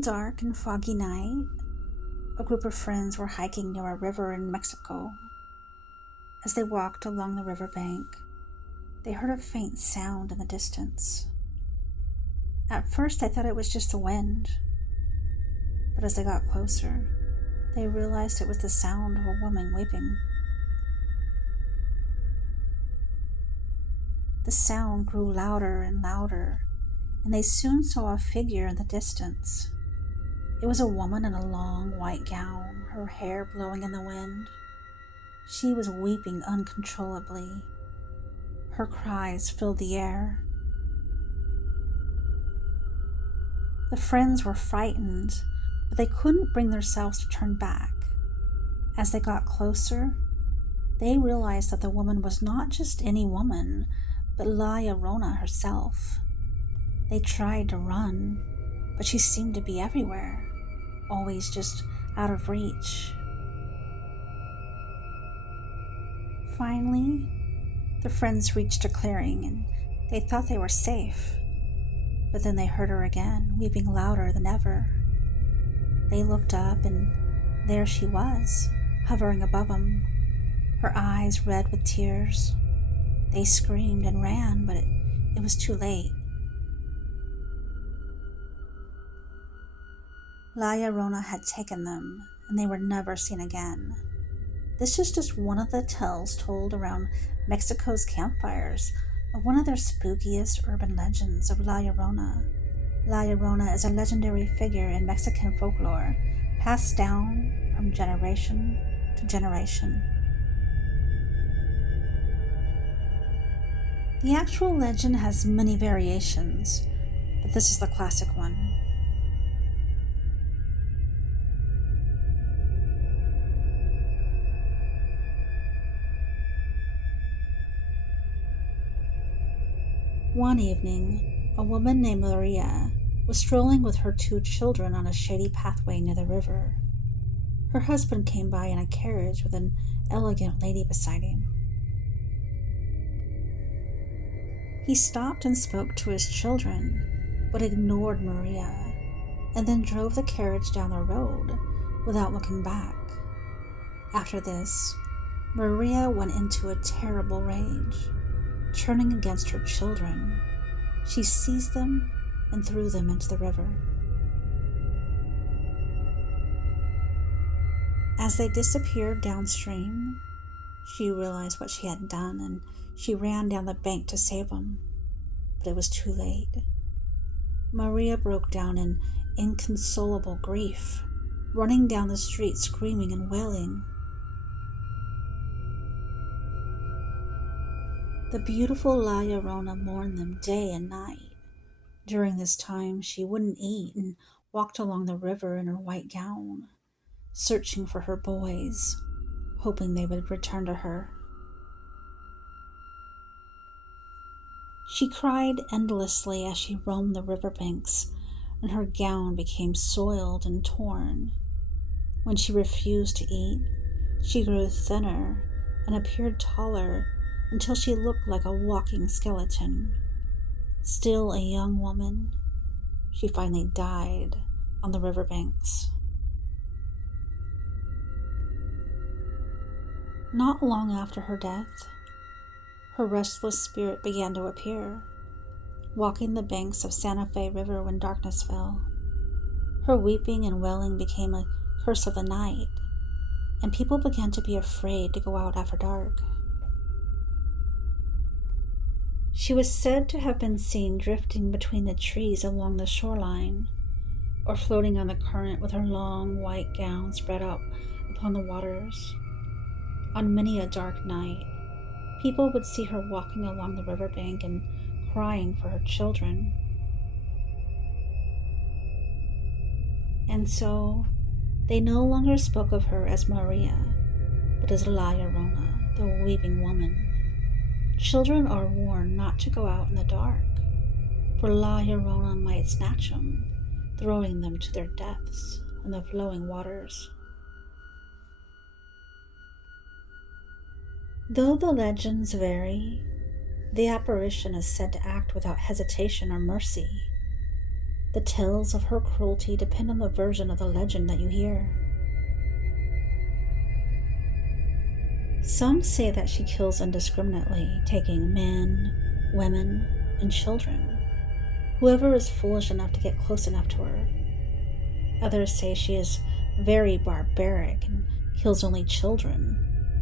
One dark and foggy night, a group of friends were hiking near a river in Mexico. As they walked along the riverbank, they heard a faint sound in the distance. At first, they thought it was just the wind, but as they got closer, they realized it was the sound of a woman weeping. The sound grew louder and louder, and they soon saw a figure in the distance. It was a woman in a long white gown, her hair blowing in the wind. She was weeping uncontrollably. Her cries filled the air. The friends were frightened, but they couldn't bring themselves to turn back. As they got closer, they realized that the woman was not just any woman, but La Llorona herself. They tried to run, but she seemed to be everywhere, always just out of reach. Finally, the friends reached a clearing and they thought they were safe. But then they heard her again, weeping louder than ever. They looked up and there she was, hovering above them, her eyes red with tears. They screamed and ran, but it was too late. La Llorona had taken them, and they were never seen again. This is just one of the tales told around Mexico's campfires of one of their spookiest urban legends of La Llorona. La Llorona is a legendary figure in Mexican folklore, passed down from generation to generation. The actual legend has many variations, but this is the classic one. One evening, a woman named Maria was strolling with her 2 children on a shady pathway near the river. Her husband came by in a carriage with an elegant lady beside him. He stopped and spoke to his children, but ignored Maria, and then drove the carriage down the road without looking back. After this, Maria went into a terrible rage. Turning against her children, she seized them and threw them into the river. As they disappeared downstream, she realized what she had done and she ran down the bank to save them, but it was too late. Maria broke down in inconsolable grief, running down the street screaming and wailing. The beautiful La Llorona mourned them day and night. During this time, she wouldn't eat and walked along the river in her white gown, searching for her boys, hoping they would return to her. She cried endlessly as she roamed the riverbanks, and her gown became soiled and torn. When she refused to eat, she grew thinner and appeared taller until she looked like a walking skeleton. Still a young woman, she finally died on the riverbanks. Not long after her death, her restless spirit began to appear, walking the banks of Santa Fe River when darkness fell. Her weeping and wailing became a curse of the night, and people began to be afraid to go out after dark. She was said to have been seen drifting between the trees along the shoreline, or floating on the current with her long white gown spread out upon the waters. On many a dark night, people would see her walking along the riverbank and crying for her children. And so, they no longer spoke of her as Maria, but as La Llorona, the weeping woman. Children are warned not to go out in the dark, for La Llorona might snatch them, throwing them to their deaths in the flowing waters. Though the legends vary, the apparition is said to act without hesitation or mercy. The tales of her cruelty depend on the version of the legend that you hear. Some say that she kills indiscriminately, taking men, women, and children, whoever is foolish enough to get close enough to her. Others say she is very barbaric and kills only children,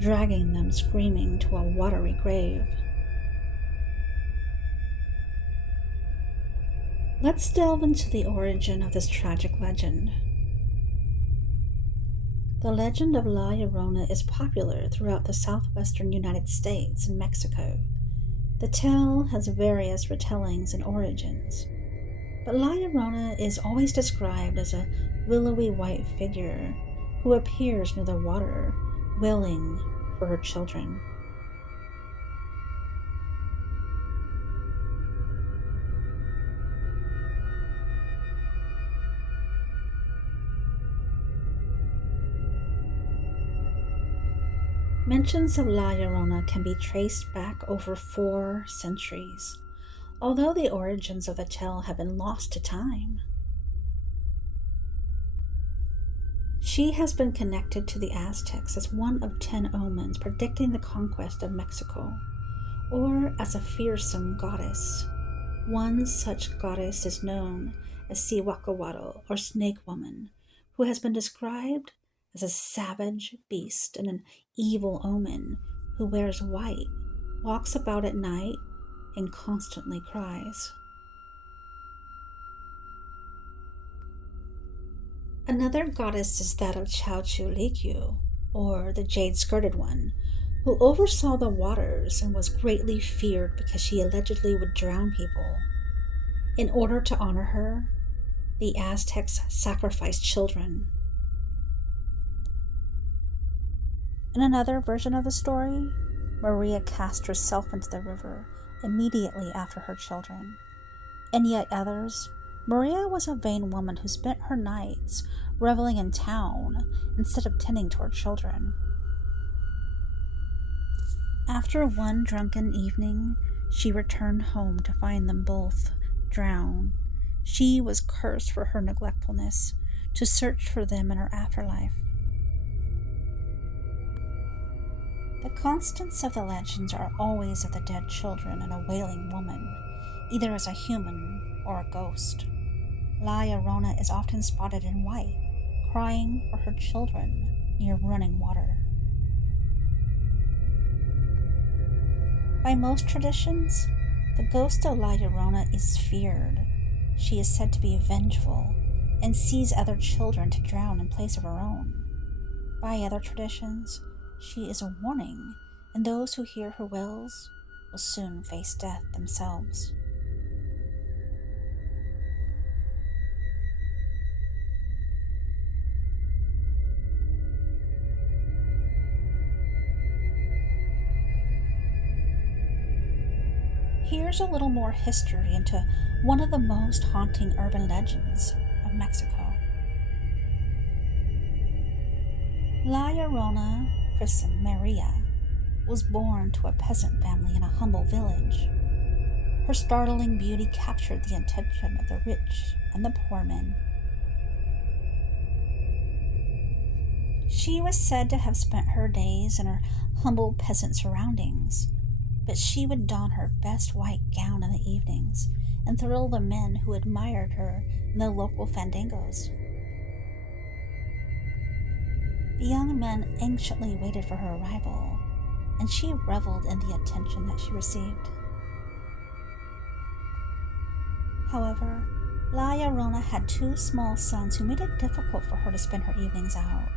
dragging them screaming to a watery grave. Let's delve into the origin of this tragic legend. The legend of La Llorona is popular throughout the southwestern United States and Mexico. The tale has various retellings and origins, but La Llorona is always described as a willowy white figure who appears near the water, wailing for her children. Mentions of La Llorona can be traced back over 4 centuries, although the origins of the tale have been lost to time. She has been connected to the Aztecs as one of 10 omens predicting the conquest of Mexico, or as a fearsome goddess. One such goddess is known as Cihuacahuatl, or Snake Woman, who has been described as a savage beast and an evil omen who wears white, walks about at night, and constantly cries. Another goddess is that of Chauchulikyu, or the Jade-Skirted One, who oversaw the waters and was greatly feared because she allegedly would drown people. In order to honor her, the Aztecs sacrificed children. In another version of the story, Maria cast herself into the river immediately after her children. In yet others, Maria was a vain woman who spent her nights reveling in town instead of tending to her children. After one drunken evening, she returned home to find them both drowned. She was cursed for her neglectfulness to search for them in her afterlife. The constants of the legends are always of the dead children and a wailing woman, either as a human or a ghost. La Llorona is often spotted in white, crying for her children near running water. By most traditions, the ghost of La Llorona is feared. She is said to be vengeful and sees other children to drown in place of her own. By other traditions, she is a warning, and those who hear her wails will soon face death themselves. Here's a little more history into one of the most haunting urban legends of Mexico. La Llorona, christened Maria, was born to a peasant family in a humble village. Her startling beauty captured the attention of the rich and the poor men. She was said to have spent her days in her humble peasant surroundings, but she would don her best white gown in the evenings and thrill the men who admired her in the local fandangos. The young men anxiously waited for her arrival, and she reveled in the attention that she received. However, La Llorona had 2 small sons who made it difficult for her to spend her evenings out,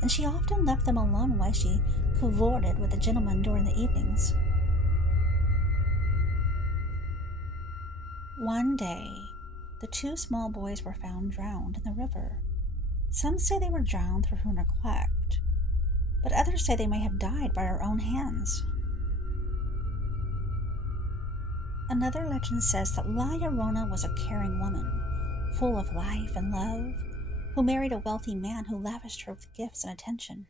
and she often left them alone while she cavorted with the gentlemen during the evenings. One day, the 2 small boys were found drowned in the river. Some say they were drowned through her neglect, but others say they may have died by her own hands. Another legend says that La Llorona was a caring woman, full of life and love, who married a wealthy man who lavished her with gifts and attention.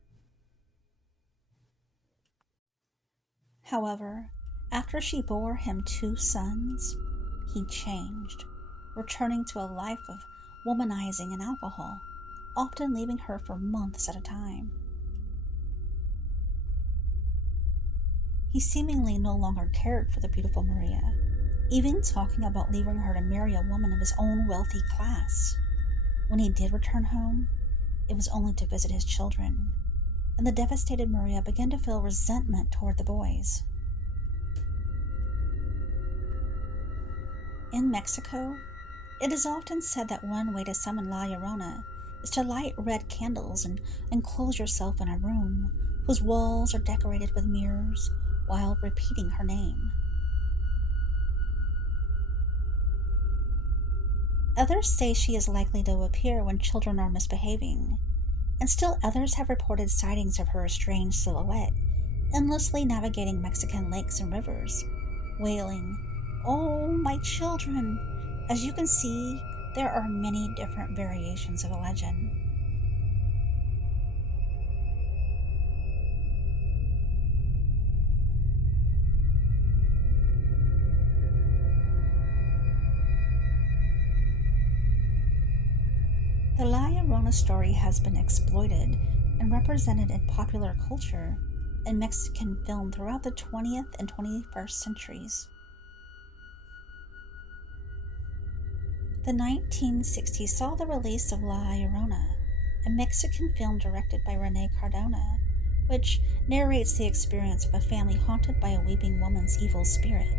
However, after she bore him 2 sons, he changed, returning to a life of womanizing and alcohol, often leaving her for months at a time. He seemingly no longer cared for the beautiful Maria, even talking about leaving her to marry a woman of his own wealthy class. When he did return home, it was only to visit his children, and the devastated Maria began to feel resentment toward the boys. In Mexico, it is often said that one way to summon La Llorona is to light red candles and enclose yourself in a room whose walls are decorated with mirrors while repeating her name. Others say she is likely to appear when children are misbehaving, and still others have reported sightings of her strange silhouette, endlessly navigating Mexican lakes and rivers, wailing, "Oh, my children!" As you can see, there are many different variations of the legend. The La Llorona story has been exploited and represented in popular culture and Mexican film throughout the 20th and 21st centuries. The 1960s saw the release of La Llorona, a Mexican film directed by Rene Cardona, which narrates the experience of a family haunted by a weeping woman's evil spirit.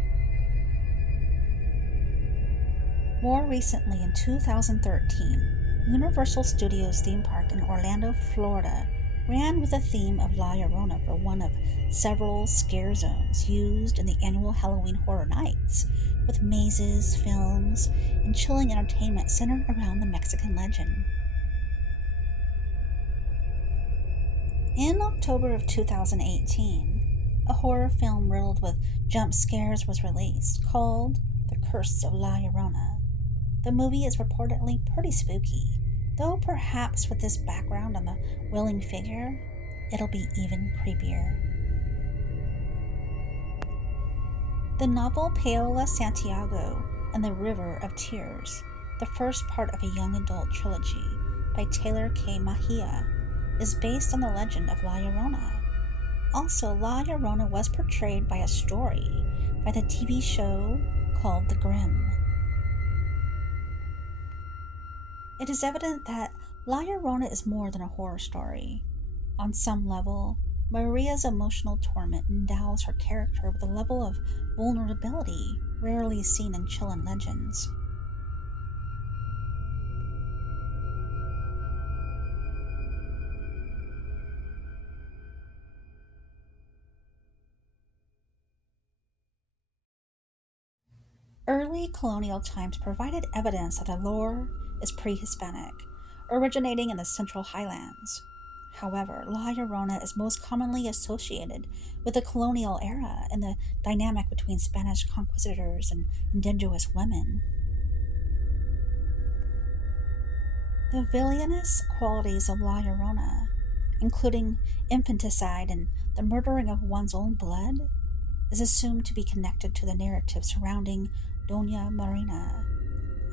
More recently, in 2013, Universal Studios theme park in Orlando, Florida, ran with the theme of La Llorona for one of several scare zones used in the annual Halloween Horror Nights, with mazes, films, and chilling entertainment centered around the Mexican legend. In October of 2018, a horror film riddled with jump scares was released called The Curse of La Llorona. The movie is reportedly pretty spooky, though perhaps with this background on the willing figure, it'll be even creepier. The novel Paola Santiago and the River of Tears, the first part of a young adult trilogy by Taylor K. Mahia, is based on the legend of La Llorona. Also, La Llorona was portrayed by a story by the TV show called The Grimm. It is evident that La Llorona is more than a horror story. On some level, Maria's emotional torment endows her character with a level of vulnerability rarely seen in Chilean legends. Early colonial times provided evidence that the lore is pre-Hispanic, originating in the Central Highlands. However, La Llorona is most commonly associated with the colonial era and the dynamic between Spanish conquistadors and indigenous women. The villainous qualities of La Llorona, including infanticide and the murdering of one's own blood, is assumed to be connected to the narrative surrounding Doña Marina,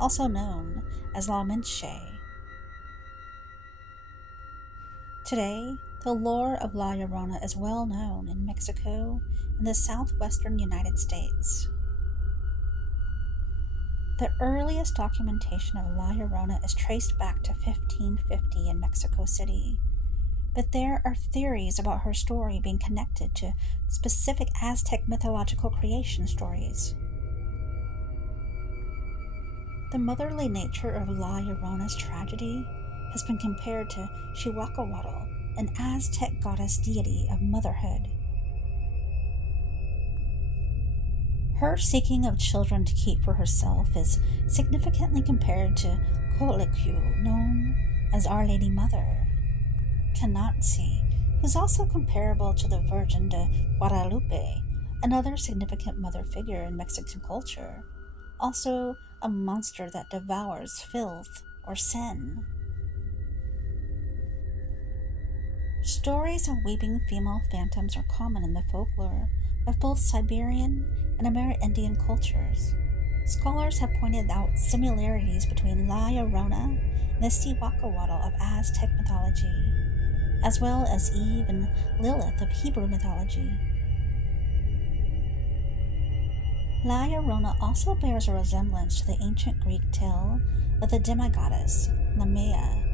also known as La Minche. Today, the lore of La Llorona is well known in Mexico and the southwestern United States. The earliest documentation of La Llorona is traced back to 1550 in Mexico City, but there are theories about her story being connected to specific Aztec mythological creation stories. The motherly nature of La Llorona's tragedy has been compared to Xihuacahuatl, an Aztec goddess deity of motherhood. Her seeking of children to keep for herself is significantly compared to Coatlicue, known as Our Lady Mother. Canatzi, who's also comparable to the Virgin de Guadalupe, another significant mother figure in Mexican culture, also a monster that devours filth or sin. Stories of weeping female phantoms are common in the folklore of both Siberian and Amerindian cultures. Scholars have pointed out similarities between La Llorona and the Cihuacahuatl of Aztec mythology, as well as Eve and Lilith of Hebrew mythology. La Llorona also bears a resemblance to the ancient Greek tale of the demigoddess Lamia,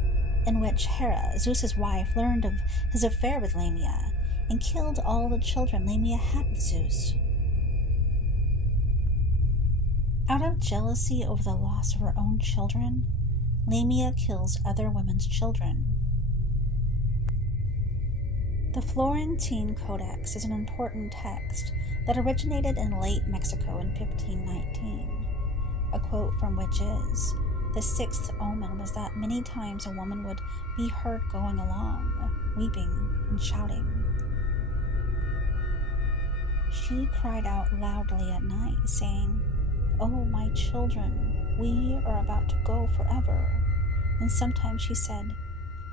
in which Hera, Zeus's wife, learned of his affair with Lamia and killed all the children Lamia had with Zeus. Out of jealousy over the loss of her own children, Lamia kills other women's children. The Florentine Codex is an important text that originated in late Mexico in 1519. A quote from which is, "The sixth omen was that many times a woman would be heard going along, weeping and shouting. She cried out loudly at night, saying, 'Oh, my children, we are about to go forever.' And sometimes she said,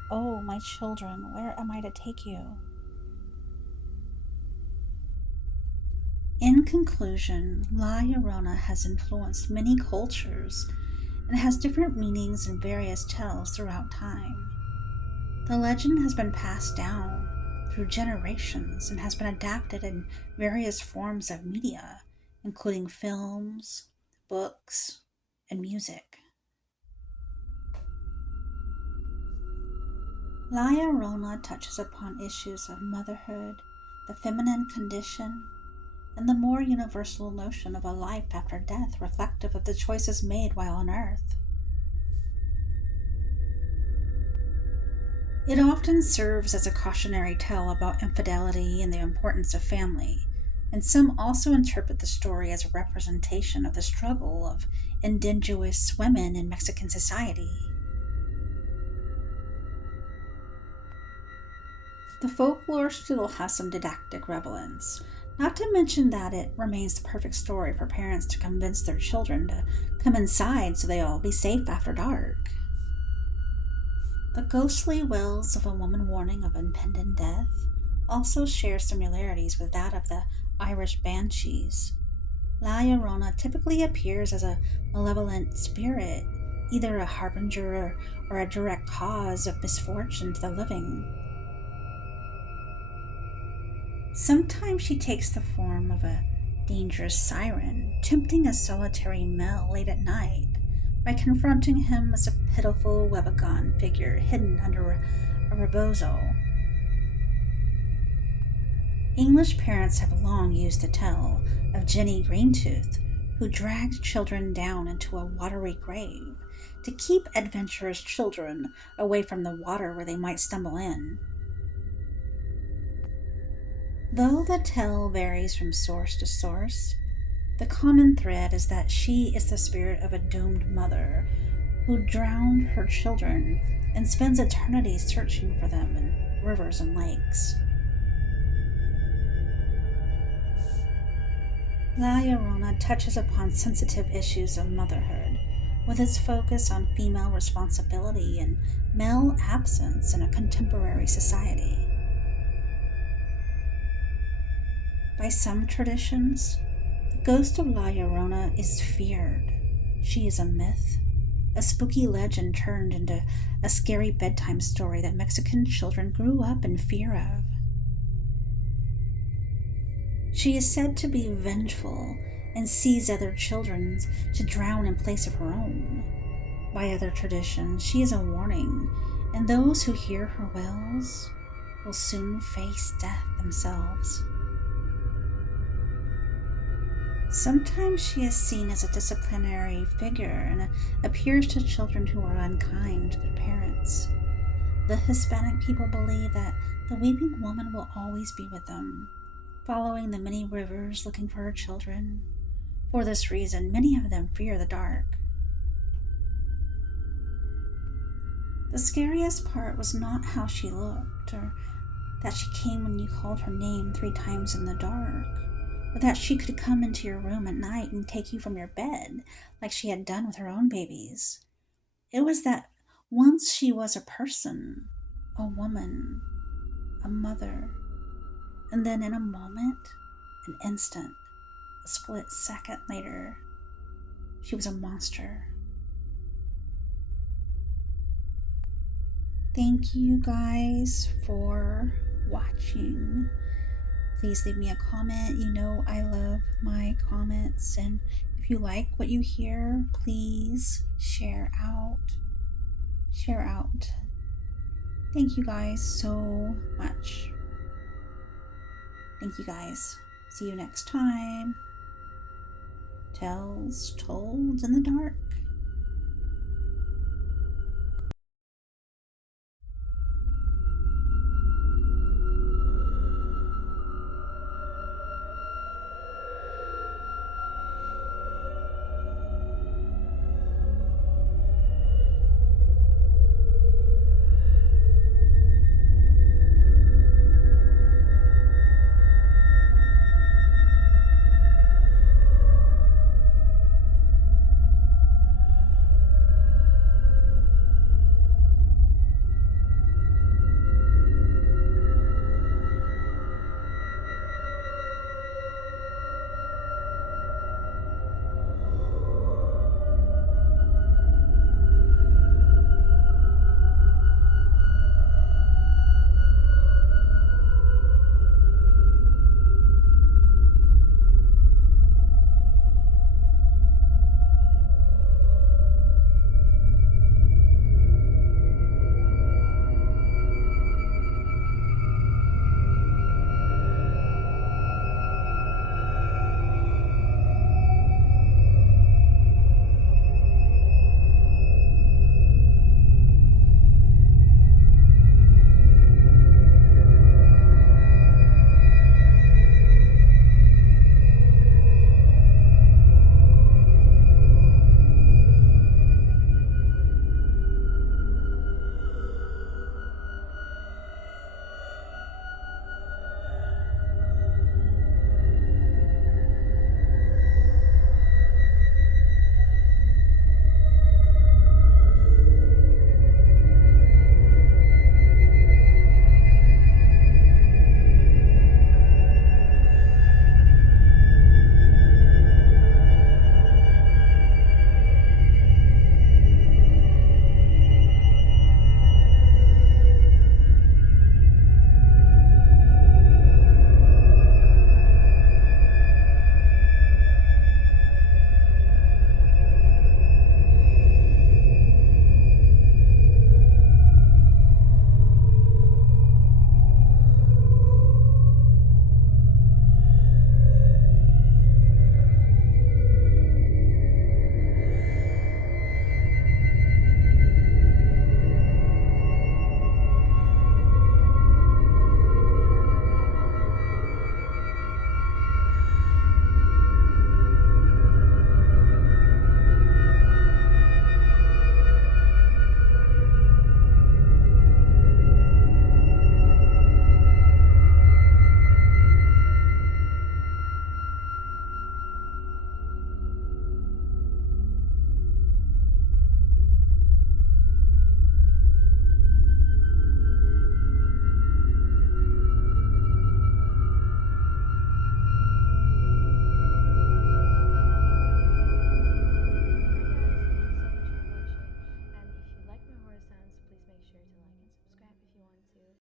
'Oh, my children, where am I to take you?'" In conclusion, La Llorona has influenced many cultures and has different meanings in various tales throughout time. The legend has been passed down through generations and has been adapted in various forms of media, including films, books, and music. La Llorona touches upon issues of motherhood, the feminine condition, and the more universal notion of a life after death reflective of the choices made while on earth. It often serves as a cautionary tale about infidelity and the importance of family, and some also interpret the story as a representation of the struggle of indigenous women in Mexican society. The folklore still has some didactic relevance, not to mention that it remains the perfect story for parents to convince their children to come inside so they'll be safe after dark. The ghostly wails of a woman warning of impending death also share similarities with that of the Irish banshees. La Llorona typically appears as a malevolent spirit, either a harbinger or a direct cause of misfortune to the living. Sometimes she takes the form of a dangerous siren, tempting a solitary male late at night by confronting him as a pitiful Webagon figure hidden under a rebozo. English parents have long used the tale of Jenny Greentooth, who dragged children down into a watery grave to keep adventurous children away from the water where they might stumble in. Though the tale varies from source to source, the common thread is that she is the spirit of a doomed mother who drowned her children and spends eternity searching for them in rivers and lakes. La Llorona touches upon sensitive issues of motherhood, with its focus on female responsibility and male absence in a contemporary society. By some traditions, the ghost of La Llorona is feared. She is a myth, a spooky legend turned into a scary bedtime story that Mexican children grew up in fear of. She is said to be vengeful and sees other children to drown in place of her own. By other traditions, she is a warning, and those who hear her wails will soon face death themselves. Sometimes she is seen as a disciplinary figure and appears to children who are unkind to their parents. The Hispanic people believe that the weeping woman will always be with them, following the many rivers looking for her children. For this reason, many of them fear the dark. The scariest part was not how she looked, or that she came when you called her name 3 times in the dark, or that she could come into your room at night and take you from your bed, like she had done with her own babies. It was that once she was a person, a woman, a mother, and then in a moment, an instant, a split second later, She was a monster. Thank you guys for watching. Please leave me a comment. You know I love my comments, and if you like what you hear, please share out. Share out. Thank you guys so much. Thank you guys. See you next time. Tales told in the dark.